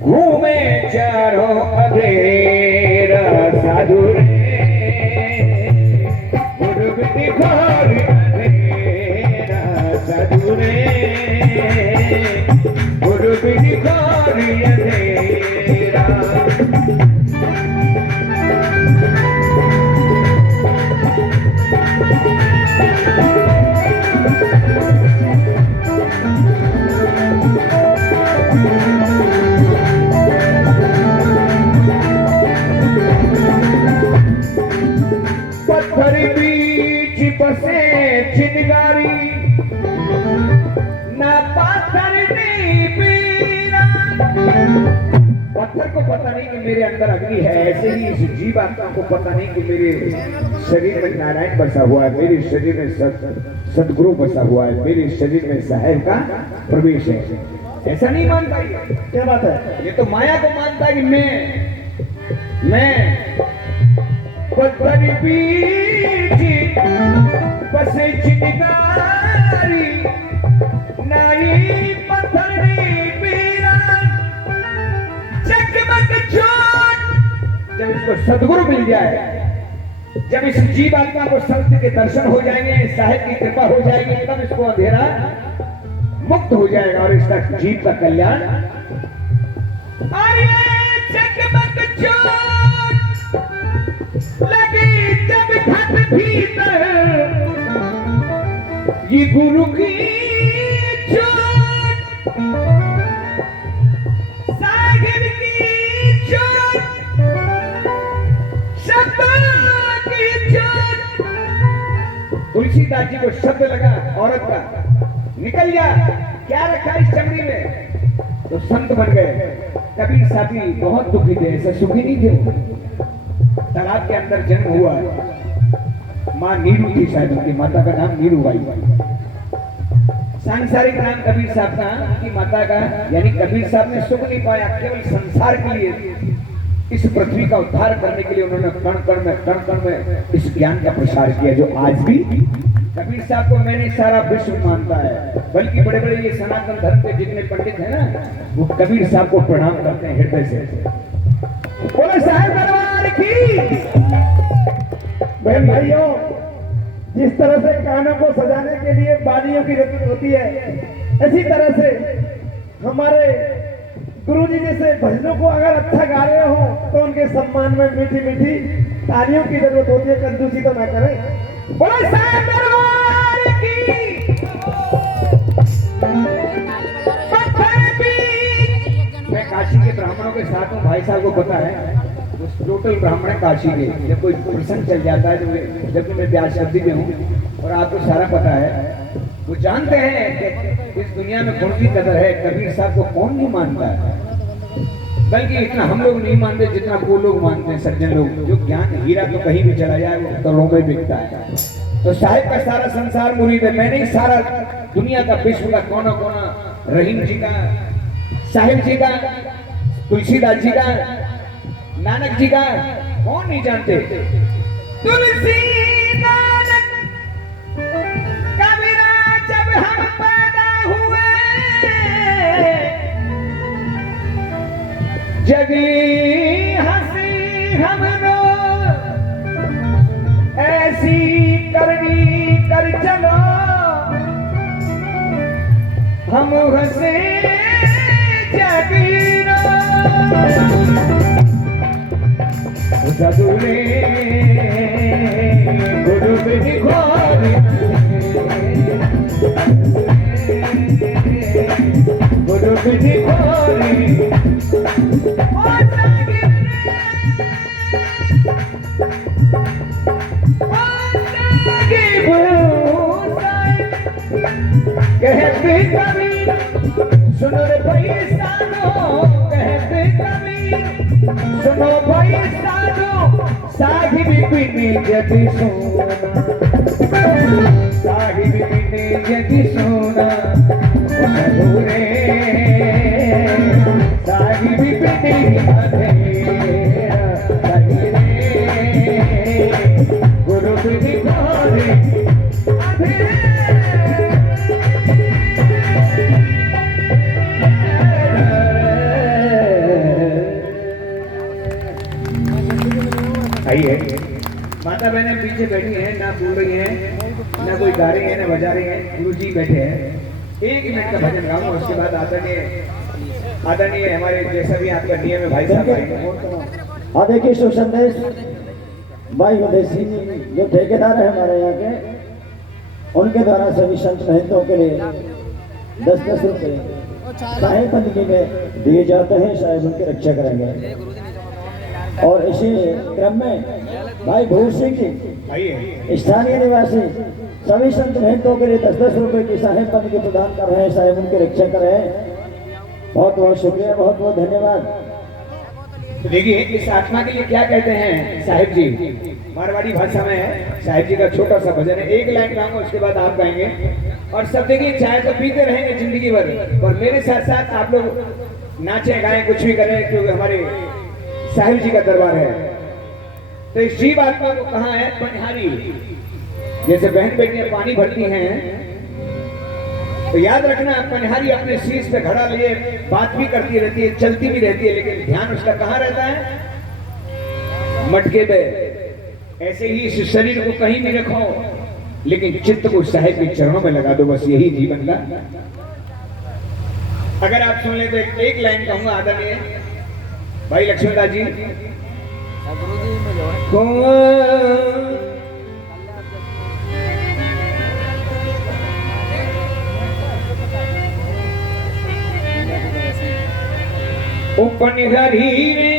घूमे चारों अंधेरा साधु रे गुरु बिन घोर अंधेरा साधु रे गुरु बिन घोर अंधेरा। पत्थर बीच बसे चिनगारी ना पत्थर ने पीरा। पत्थर को पता नहीं कि मेरे अंदर अग्नि है, ऐसे ही इस जीव आत्मा को पता नहीं कि मेरे शरीर में नारायण बसा हुआ है, मेरे शरीर में सदगुरु बसा हुआ है, मेरे शरीर में साहेब का प्रवेश है। ऐसा नहीं मानता। क्या बात है? ये तो माया को मानता है कि मैं पत्थर बीच बसे चिनगारी नाई पत्थर ने पीरा चकमक चोट। जब इसको सदगुरु मिल जाए, जब इस जीव आत्मा को संत के दर्शन हो जाएंगे, साहिब की कृपा हो जाएगी, तब इसको अंधेरा मुक्त हो जाएगा और इसका जीव का कल्याण। चकमक चोट लगी जब घट भीतर ये गुरु की चोट, साहिब की चोट, शब्द की चोट। तुलसीदास जी को शब्द लगा औरत का, निकल जा, क्या रखा इस चमड़ी में, तो संत बन गए। कबीर साथी बहुत दुखी थे, ऐसे सुखी नहीं थे। तालाब के अंदर जन्म हुआ, माँ नीरू थी शायद, उनकी माता का नाम नीरू बाई। सांसारिक नाम कबीर साहब का, उनकी माता का, यानी कबीर साहब ने सुख नहीं पाया, केवल संसार के लिए, इस पृथ्वी का उद्धार करने के लिए उन्होंने कण कण में इस ज्ञान का प्रसार किया, जो आज भी कबीर साहब को मैंने सारा विश्व मानता है। बल्कि बड़े बड़े ये सनातन धर्म के जितने पंडित हैं ना, वो कबीर साहब को प्रणाम करते हैं हृदय से। बोले साहेब दरबार की। बहन भाइयों, जिस तरह से कानों को सजाने के लिए बालियों की जरूरत होती है, इसी तरह से हमारे गुरुजी जैसे भजनों को अगर अच्छा गा रहे हो तो उनके सम्मान में मीठी मीठी तालियों की जरूरत होती है, कंजूसी तो ना करें। बोले साहेब दरबार की। मैं काशी के ब्राह्मणों के साथ हूँ, भाई साहब को पता है, टोटल ब्राह्मण है काशी के। जब कोई प्रसंग चल जाता है, जब मैं ब्याह शादी में हूँ और आपको सारा पता है, वो जानते हैं कि इस दुनिया में कौन सी कदर है। कबीर साहब को कौन नहीं मानता है, बल्कि इतना हम लोग नहीं मानते जितना वो लोग मानते हैं, सज्जन लोग। जो ज्ञान हीरा तो कहीं भी चला जाए वो करोड़ों में बिकता है। तो साहिब का सारा संसार मुरीद है। मैंने सारा दुनिया का, विश्व का कोना कोना, रहीम जी का, साहिब जी का, तुलसीदास जी का, नानक जी का कौन नहीं जानते। तुलसी नानक कबीरा जब हम पैदा हुए, जगी हंसी हमरो ऐसी करनी कर चलो, हम हंसे जगीरो सदुरे गुरु बिन घोर गुरु बिन घोर। कहते कबीर सुनो रे भाई साधो, कहते कबीर सुनो भाई साधो, साहिब बिन यदि सोना, साहिब बिन यदि सोना अधूरे, साहिब बिन अंधेरा सहीरे, गुरु बिन घोर अंधेरे। आइए, माता बहनें पीछे बैठी हैं, ना बोल रही हैं, ना कोई गा रही है, ना बजा रही है। गुरु जी बैठे हैं, 1 मिनट का भजन गाऊंगा, उसके बाद आदरणीय हमारे जैसा भी आपका नियम है भाई साहब आएंगे। आधे की शुभ संदेश भाई उदेसी जो ठेकेदार है हमारे यहाँ के, उनके द्वारा सभी संत महंतों के लिए 10-10 रुपए साहेब बंदगी में दिए जाते हैं। साहेब उनकी रक्षा करेंगे। और इसी क्रम में भाई भूर सिंह जी स्थानीय निवासी सभी संत महंतों के लिए 10-10 रुपए की साहेब बंदगी प्रदान कर रहे हैं। साहेब उनकी रक्षा कर रहे हैं। बहुत बहुत शुक्रिया, बहुत बहुत धन्यवाद। तो देखिए इस आत्मा के लिए क्या कहते हैं साहिब जी, मारवाड़ी भाषा में है। साहिब जी का छोटा सा भजन है, 1 लाइन गाऊंगा, उसके बाद आप गाएंगे। और सब देखिए चाय तो पीते रहेंगे जिंदगी भर, और मेरे साथ साथ आप लोग नाचे गाएं, कुछ भी करें, क्योंकि हमारे साहिब जी का दरबार है। तो इस जीव आत्मा को कहा है पनिहारी। जैसे बहन बेटियां पानी भरती हैं, तो याद रखना पनिहारी अपने शीश पे घड़ा लिए बात भी करती रहती है, चलती भी रहती है, लेकिन ध्यान उसका कहाँ रहता है? मटके पे। ऐसे ही इस शरीर को कहीं भी रखो, लेकिन चित्त को साहिब के चरणों में लगा दो, बस यही जीवन का। अगर आप सुन ले तो एक लाइन कहूंगा आदरणीय भाई लक्ष्मणदास जी। पनिहारी रे